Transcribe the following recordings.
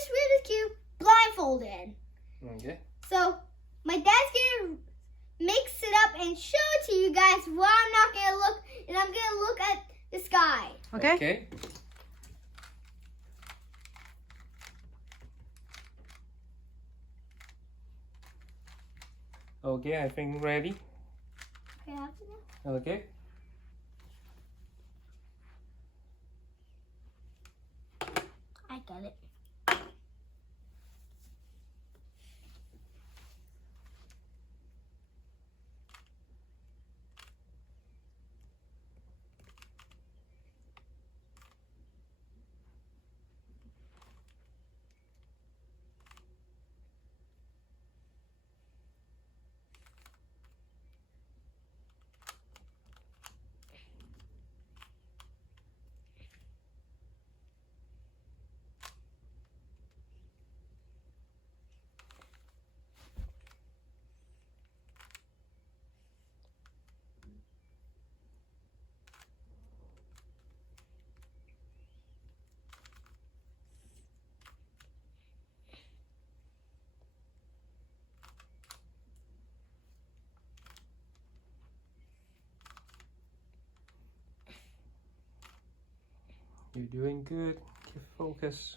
this Rubik's Cube blindfolded. Okay. So my dad's gonna mix it up and show it to you guys while I'm not gonna look, and I'm gonna look at the sky. Okay. Okay. Okay, I think ready. Okay, I have to now? Okay. I got it. You're doing good. Keep focus.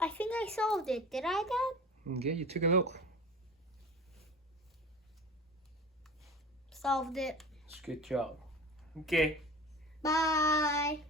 I think I solved it. Did I, Dad? Okay, you took a look. Solved it. It's a good job. Okay. Bye.